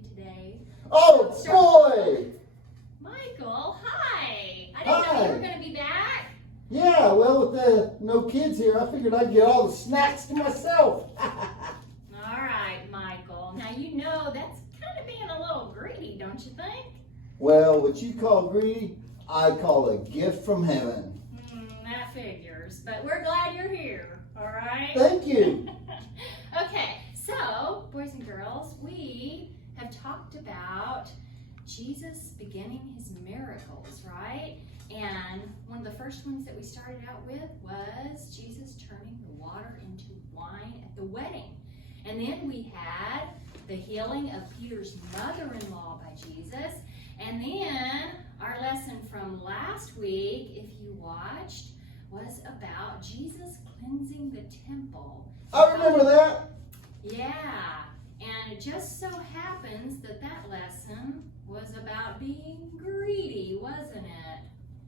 you today. Oh, boy! Michael, hi! I didn't know you were going to be back. Yeah, well, with no kids here, I figured I'd get all the snacks to myself. All right, Michael. Now, you know that's kind of being a little greedy, don't you think? Well, what you call greedy, I call a gift from heaven. That figures. But we're glad you're here, all right? Thank you. Okay, so, boys and girls, we have talked about Jesus beginning his miracles, right? And one of the first ones that we started out with was Jesus turning the water into wine at the wedding. And then we had the healing of Peter's mother-in-law by Jesus. And then our lesson from last week, if you watched, was about Jesus cleansing the temple. I remember that. Yeah, and it just so happens that that lesson was about being greedy, wasn't it?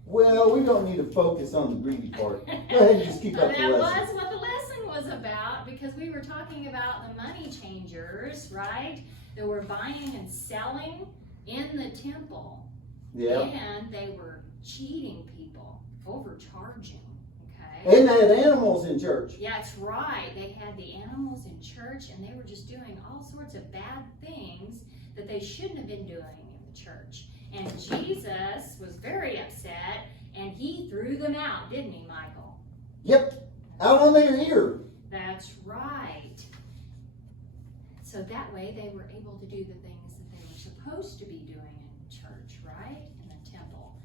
Well, we don't need to focus on the greedy part. Go ahead and just keep up the That lesson. was what the lesson was about, because we were talking about the money changers, right? That were buying and selling in the temple. Yeah. And they were cheating people, overcharging, okay? And they had animals in church. Yeah, that's right. They had the animals in church, and they were just doing all sorts of bad things that they shouldn't have been doing in the church. And Jesus was very upset, and he threw them out, didn't he, Michael? Yep. Out on their ear. That's right. So that way they were able to do the things that they were supposed to be doing in church, right? In the temple.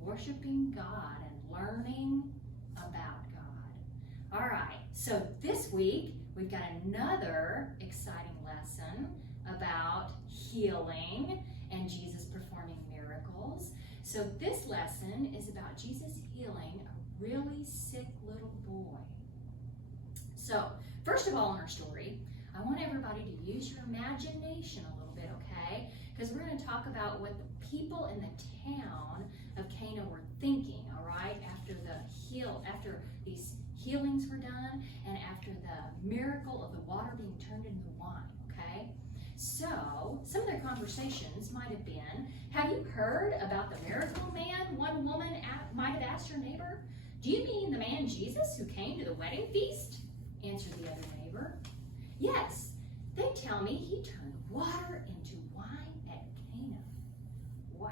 Worshiping God and learning about God. All right, so this week we've got another exciting lesson about healing and Jesus performing miracles. So this lesson is about Jesus healing a really sick little boy. So, first of all in our story, I want everybody to use your imagination a little bit, okay? Because we're going to talk about what the people in the town of Cana were thinking, all right, after these healings were done and after the miracle of the water being turned into wine, okay? So, some of their conversations might have been, have you heard about the miracle man? One woman might have asked her neighbor, do you mean the man Jesus who came to the wedding feast? Answered the other neighbor. Yes, they tell me he turned water into wine at Cana. Wow.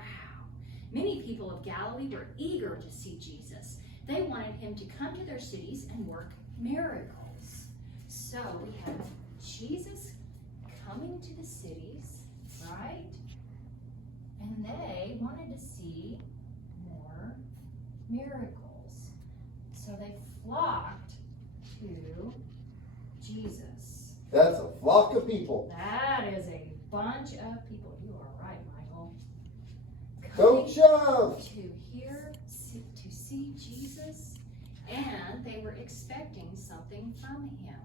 Many people of Galilee were eager to see Jesus. They wanted him to come to their cities and work miracles. So we have Jesus coming to the cities, right? And they wanted to see more miracles. So they flocked to Jesus. That's a flock of people. That is a bunch of people. You are right, Michael. Don't shove. To see Jesus, and they were expecting something from him.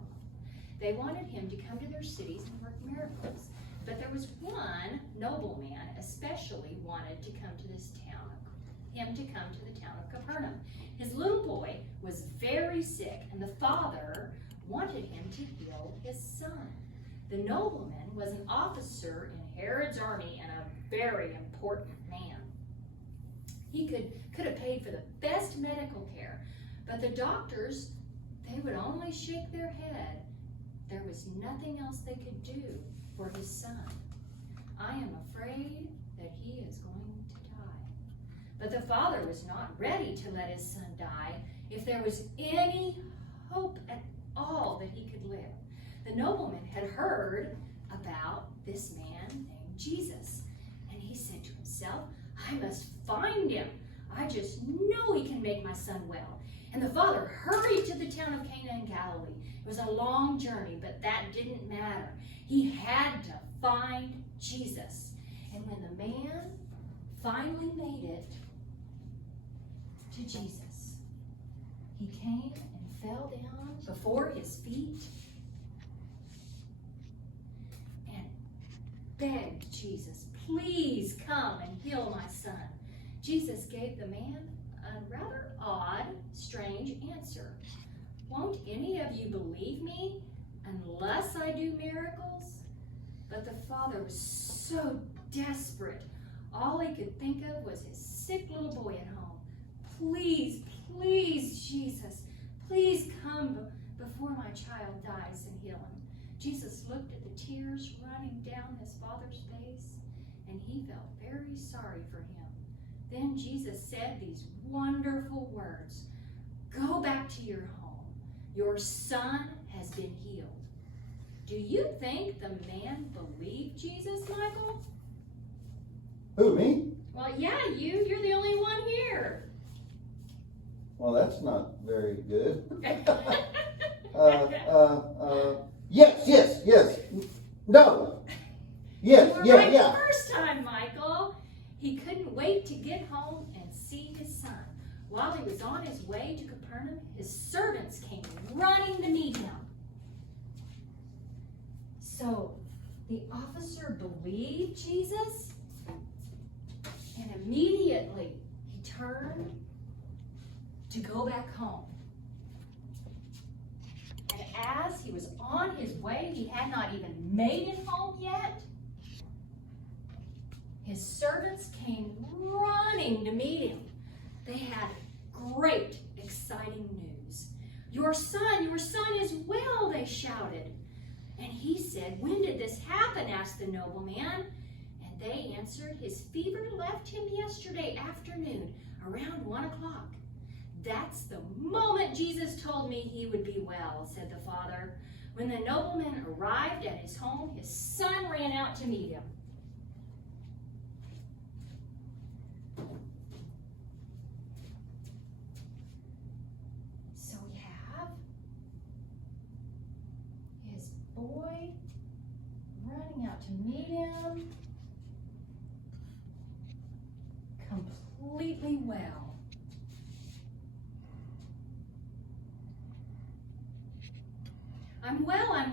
They wanted him to come to their cities and work miracles. But there was one nobleman especially wanted to come to this town, him to come to the town of Capernaum. His little boy was very sick, and the father wanted him to heal his son. The nobleman was an officer in Herod's army and a very important man. He could have paid for the best medical care, but the doctors, they would only shake their head. There was nothing else they could do for his son. I am afraid that he is going to die. But the father was not ready to let his son die if there was any hope at all that he could live. The nobleman had heard about this man named Jesus, and he said to himself, I must find him. I just know he can make my son well. And the father hurried to the town of Cana in Galilee. It was a long journey, but that didn't matter. He had to find Jesus. And when the man finally made it to Jesus, he came and fell down before his feet and begged Jesus, please come and heal my son. Jesus gave the man a rather odd, strange answer. Won't any of you believe me unless I do miracles? But the father was so desperate. All he could think of was his sick little boy at home. Please, please, Jesus, please come before my child dies and heal him. Jesus looked at the tears running down his father's face, and he felt very sorry for him. Then Jesus said these wonderful words, "Go back to your home. Your son has been healed." Do you think the man believed Jesus, Michael? Who, me? Well, yeah, you. You're the only one here. Well, that's not very good. Yes. No. Yes, You were right yeah. the first time, Michael. He couldn't wait to get home and see his son. While he was on his way to Capernaum, his servants came running to meet him. So the officer believed Jesus, and immediately he turned to go back home. And as he was on his way, he had not even made it home yet. His servants came running to meet him. They had great, exciting news. Your son is well," they shouted. And he said, "When did this happen?" asked the nobleman. And they answered, "His fever left him yesterday afternoon, around 1 o'clock. "That's the moment Jesus told me he would be well," said the father. When the nobleman arrived at his home, his son ran out to meet him. So we have his boy running out to meet him, completely well. I'm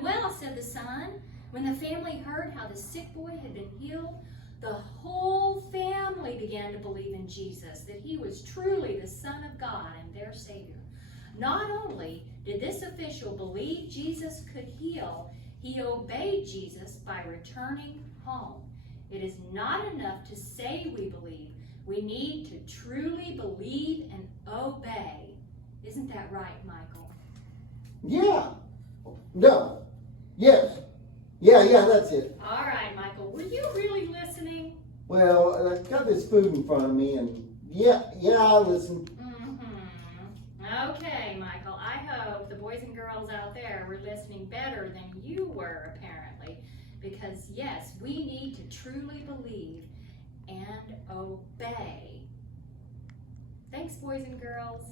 well, said the son. When the family heard how the sick boy had been healed, the whole family began to believe in Jesus, that he was truly the Son of God and their Savior. Not only did this official believe Jesus could heal, he obeyed Jesus by returning home. It is not enough to say we believe. We need to truly believe and obey. Isn't that right, Michael? Yeah. No. Yes. Yeah, that's it. All right, Michael, were you really listening? Well, I got this food in front of me, and yeah, I listen. Okay, Michael, I hope the boys and girls out there were listening better than you were, apparently. Because, yes, we need to truly believe and obey. Thanks, boys and girls.